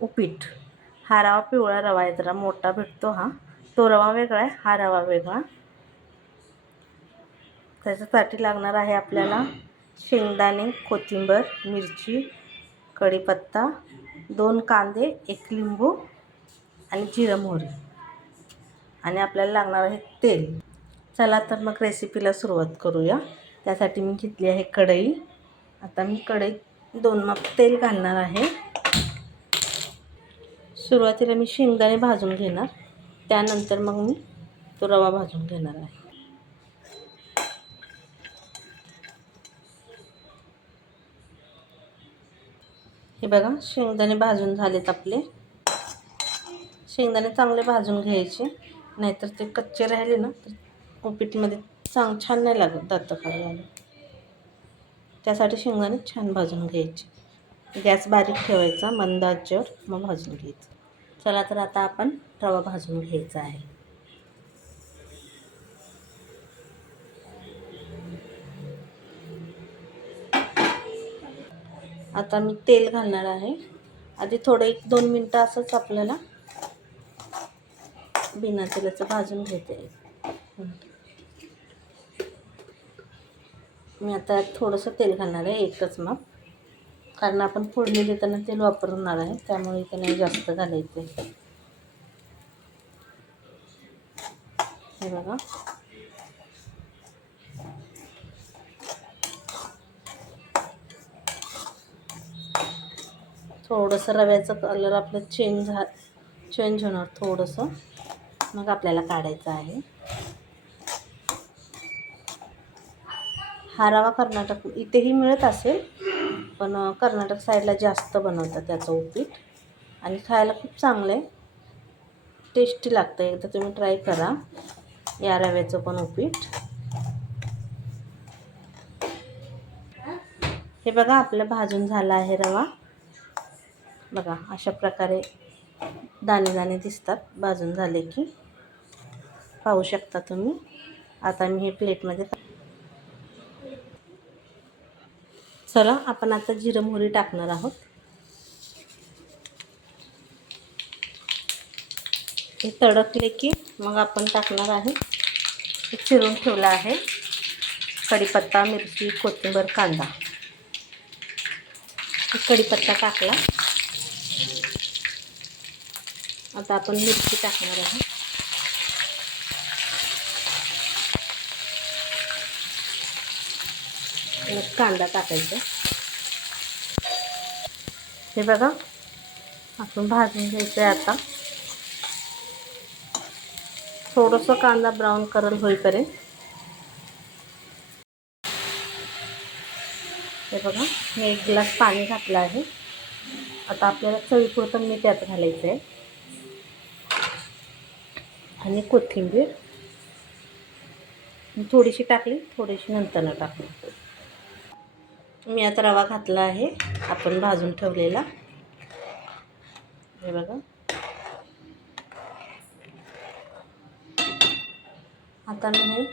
उपीट. हा रवा पिवळा रवा आहे जरा मोठा भेटतो हा. तो रवा वेगळा आहे हा रवा वेगळा. त्याच्यासाठी लागणार आहे आपल्याला शेंगदाणे कोथिंबर मिरची कढीपत्ता दोन कांदे एक लिंबू आणि जिरं मोहरी. आणि आपल्याला लागणार आहे तेल. चला तर मग रेसिपीला सुरुवात करूया. त्यासाठी मी घेतली आहे कढई. आता मी कढईत दोन माप तेल घालणार आहे. सुरुवातीला मी शेंगदाणे भाजून घेणार. त्यानंतर मग मी तो रवा भाजून घेणार आहे. हे बघा शेंगदाणे भाजून झालेत आपले. शेंगदाणे चांगले भाजून घ्यायचे. नाहीतर ते कच्चे राहिले ना तर उपीटमध्ये चांग छान नाही लागत दात खाली त्यासाठी शेंगदाणे छान भाजून घ्यायचे. गॅस बारीक ठेवायचा मंद मग भाजून घ्यायचं. चला तर आता आपण रवा भाजून घ्यायचा आहे. आता मी तेल घालणार आहे. आधी थोडं एक दोन मिनटं असंच आपल्याला बिना तेलाचं भाजून घेते मी आता थोडंसं तेल घालणार आहे एकच माप कारण आपण फोडणी देताना तेल वापरणार आहे त्यामुळे इथे नाही जास्त घालायचं आहे हे बघा. थोडंसं रव्याचं कलर आपलं चेंज झा चेंज होणार थोडंसं. मग आपल्याला काढायचं आहे. हा रवा कर्नाटक इथेही मिळत असेल. पण कर्नाटक साईडला जास्त बनवतात त्याचं उपीट. आणि खायला खूप चांगलं आहे. टेस्टी लागतं एकदा तुम्ही ट्राय करा. या रव्याचं पण उपीट. हे बघा आपलं भाजून झालं आहे रवा. बघा अशा प्रकारे दाणे दाणे दिसतात. भाजून झाले की पाहू शकता तुम्ही. आता मी हे प्लेटमध्ये चला आपण आता जिरं मोहरी टाकणार आहोत. हे तडकले की मग आपण टाकणार आहे. चिरून ठेवलं आहे. कढीपत्ता मिरची कोथिंबीर कांदा. कढीपत्ता टाकला. आता आपण मिरची टाकणार आहोत. आहे कांदा टाकायचा. हे बघा आपण भाजून घ्यायचं आहे आता. थोडंसं कांदा ब्राऊन करल होईपर्यंत. हे बघा मी एक ग्लास पाणी घातलं आहे. आता आपल्याला चवीपुरतं मी त्यात घालायचं आहे आणि कोथिंबीर. थोडीशी टाकली थोडीशी नंतरनं टाकली मी आता रवा घातला आहे. आपण भाजून ठेवलेला. हे बघा. आता मी हे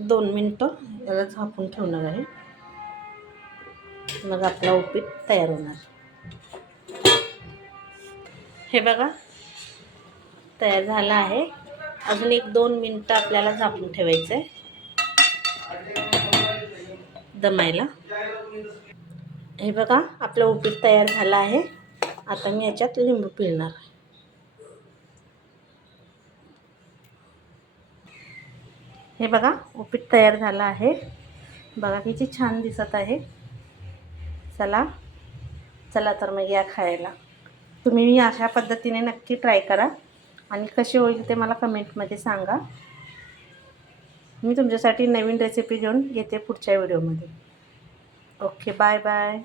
दोन मिनटं याला झाकून ठेवणार आहे. मग आपला उपीट तयार होणार. हे बघा. तयार झाला आहे. अजून एक दोन मिनटं आपल्याला झाकून ठेवायचं आहे दमायला. हे बघा आपलं उपीट तयार झालं आहे. आता मी याच्यात लिंबू पिळणार हे बघा उपीट तयार झालं आहे. बघा किती छान दिसत आहे. चला चला तर मग या खायला. तुम्ही अशा पद्धतीने नक्की ट्राय करा. आणि कसे होईल ते मला कमेंटमध्ये सांगा. मी तुमच्यासाठी नवीन रेसिपी घेऊन येते पुढच्या व्हिडिओमध्ये okay bye bye